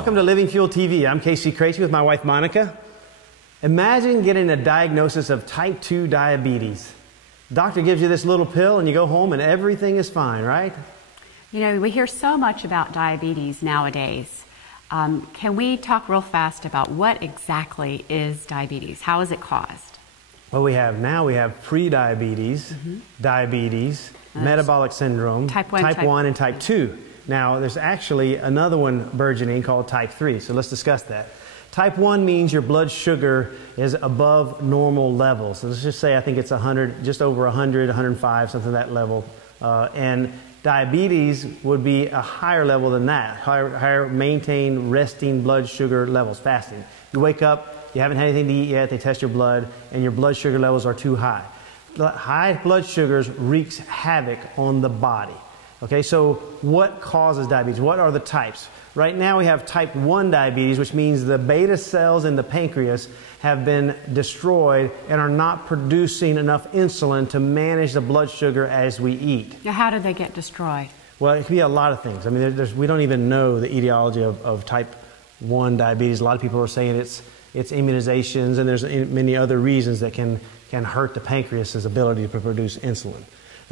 Welcome to Living Fuel TV. I'm Monica Craichy with my wife Monica. Imagine getting a diagnosis of type 2 diabetes. Doctor gives you this little pill and you go home and everything is fine, right? You know, we hear so much about diabetes nowadays. Can we talk real fast about what exactly is diabetes? How is it caused? Well, we have pre-diabetes, diabetes, metabolic syndrome, type 1 and type 2. Now, there's actually another one burgeoning called type 3, so let's discuss that. Type 1 means your blood sugar is above normal levels. So let's just say I think it's 100, just over 100, 105, something that level. And diabetes would be a higher level than that, higher maintained resting blood sugar levels, fasting. You wake up, you haven't had anything to eat yet, they test your blood, and your blood sugar levels are too high. High blood sugars wreaks havoc on the body. Okay, so what causes diabetes? What are the types? Right now we have type 1 diabetes, which means the beta cells in the pancreas have been destroyed and are not producing enough insulin to manage the blood sugar as we eat. Now, how do they get destroyed? Well, it can be a lot of things. I mean, we don't even know the etiology of type 1 diabetes. A lot of people are saying it's immunizations, and there's many other reasons that can hurt the pancreas's ability to produce insulin.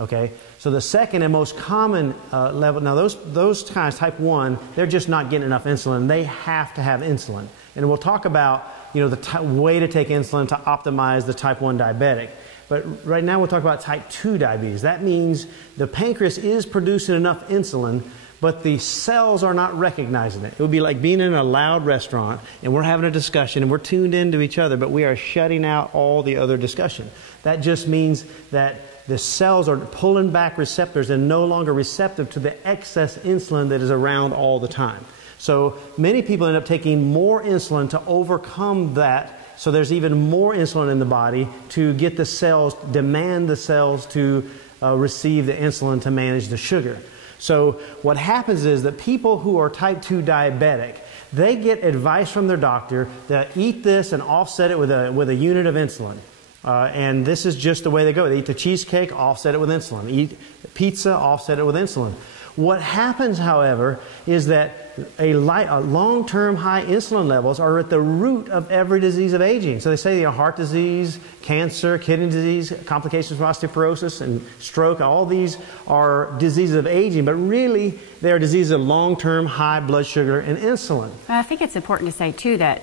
Okay, so the second and most common level, now those kinds, type 1, they're just not getting enough insulin. They have to have insulin. And we'll talk about, you know, the way to take insulin to optimize the type 1 diabetic. But right now we'll talk about type 2 diabetes. That means the pancreas is producing enough insulin, but the cells are not recognizing it. It would be like being in a loud restaurant and we're having a discussion and we're tuned into each other, but we are shutting out all the other discussion. That just means that the cells are pulling back receptors and no longer receptive to the excess insulin that is around all the time. So many people end up taking more insulin to overcome that, so there's even more insulin in the body to get the cells, demand the cells to receive the insulin to manage the sugar. So what happens is that people who are type 2 diabetic, they get advice from their doctor that eat this and offset it with a unit of insulin. And this is just the way they go. They eat the cheesecake, offset it with insulin. Eat pizza, offset it with insulin. What happens, however, is that long-term high insulin levels are at the root of every disease of aging. So they say, you know, heart disease, cancer, kidney disease, complications from osteoporosis and stroke, all these are diseases of aging, but really they are diseases of long-term high blood sugar and insulin. I think it's important to say, too, that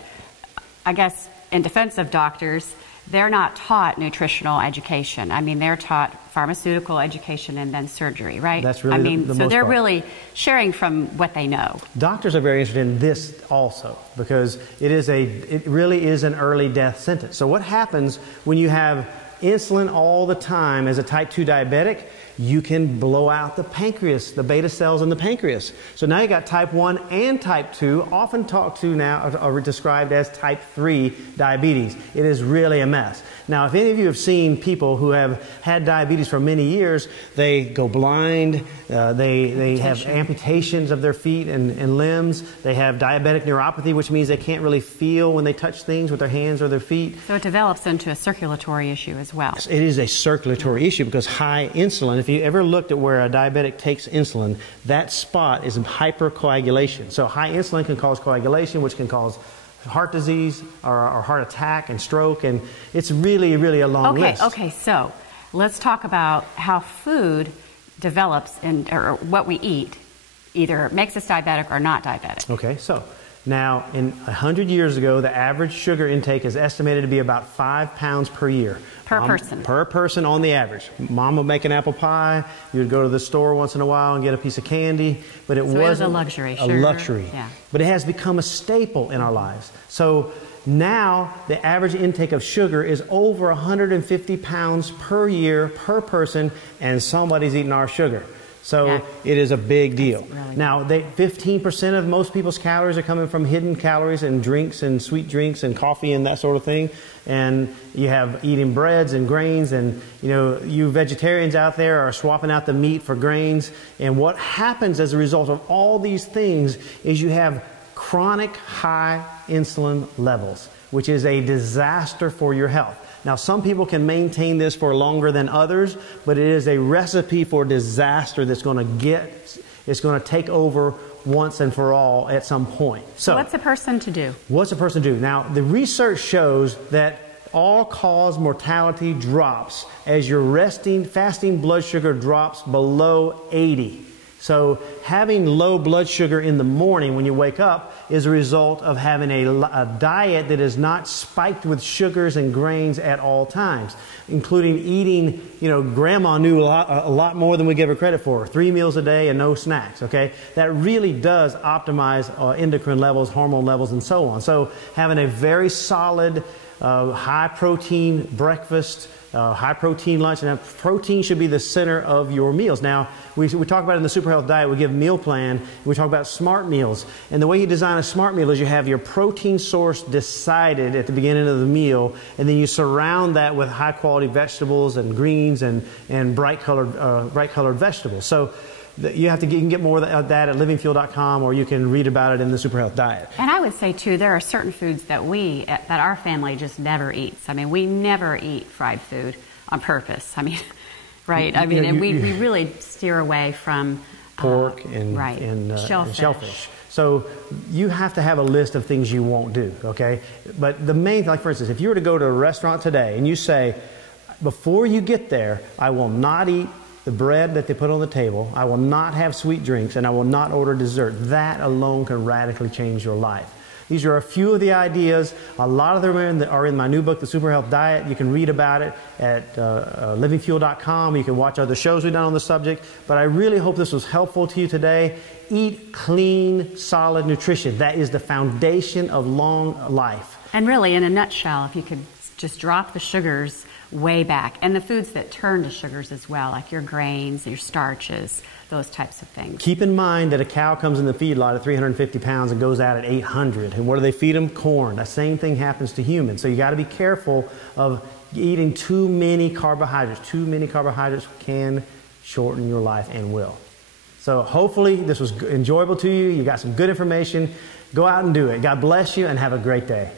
I guess in defense of doctors, they're not taught nutritional education. I mean, they're taught pharmaceutical education and then surgery, right? That's really the most so they're part. Really sharing from what they know. Doctors are very interested in this also because it really is an early death sentence. So what happens when you have insulin all the time as a type 2 diabetic? You can blow out the pancreas, the beta cells in the pancreas. So now you got type 1 and type 2, often talked to now, or described as type 3 diabetes. It is really a mess. Now, if any of you have seen people who have had diabetes for many years, they go blind, they have amputations of their feet and limbs, they have diabetic neuropathy, which means they can't really feel when they touch things with their hands or their feet. So it develops into a circulatory issue as well. It is a circulatory issue because high insulin, if you ever looked at where a diabetic takes insulin, that spot is hypercoagulation. So high insulin can cause coagulation, which can cause heart disease or heart attack and stroke, and it's really, really a long list. Okay, so let's talk about how food develops or what we eat either makes us diabetic or not diabetic. Okay, so now, 100 years ago, the average sugar intake is estimated to be about 5 pounds per year. Per person. Per person on the average. Mom would make an apple pie. You would go to the store once in a while and get a piece of candy. But it wasn't a luxury. A luxury. Yeah. But it has become a staple in our lives. So now the average intake of sugar is over 150 pounds per year per person, and somebody's eating our sugar. So it is a big deal. Really now, 15% of most people's calories are coming from hidden calories and drinks and sweet drinks and coffee and that sort of thing. And you have eating breads and grains, and you vegetarians out there are swapping out the meat for grains. And what happens as a result of all these things is you have chronic high insulin levels, which is a disaster for your health. Now, some people can maintain this for longer than others, but it is a recipe for disaster that's going to take over once and for all at some point. So what's a person to do? What's a person to do? Now, the research shows that all-cause mortality drops as your fasting blood sugar drops below 80. So having low blood sugar in the morning when you wake up is a result of having a diet that is not spiked with sugars and grains at all times, including eating, grandma knew a lot more than we give her credit for. 3 meals a day and no snacks, okay? That really does optimize endocrine levels, hormone levels, and so on. So having a very solid, high-protein breakfast, high-protein lunch, and protein should be the center of your meals. Now, we talk about it in the Super Health Diet, we give a meal plan, we talk about smart meals. And the way you design a smart meal is you have your protein source decided at the beginning of the meal, and then you surround that with high-quality vegetables and greens and bright-colored vegetables. So you can get more of that at livingfuel.com, or you can read about it in the Super Health Diet. And I would say, too, there are certain foods that our family just never eats. I mean, we never eat fried food on purpose. I mean, right? I mean, and we really steer away from pork and shellfish. So you have to have a list of things you won't do, okay? But the main, like for instance, if you were to go to a restaurant today and you say, before you get there, I will not eat the bread that they put on the table, I will not have sweet drinks, and I will not order dessert. That alone can radically change your life. These are a few of the ideas. A lot of them are in my new book, The Super Health Diet. You can read about it at livingfuel.com. You can watch other shows we've done on the subject. But I really hope this was helpful to you today. Eat clean, solid nutrition. That is the foundation of long life. And really, in a nutshell, if you could just drop the sugars way back, and the foods that turn to sugars as well, like your grains, your starches, those types of things. Keep in mind that a cow comes in the feedlot at 350 pounds and goes out at 800. And what do they feed them? Corn. The same thing happens to humans. So you got to be careful of eating too many carbohydrates. Too many carbohydrates can shorten your life and will. So hopefully this was enjoyable to you. You got some good information. Go out and do it. God bless you and have a great day.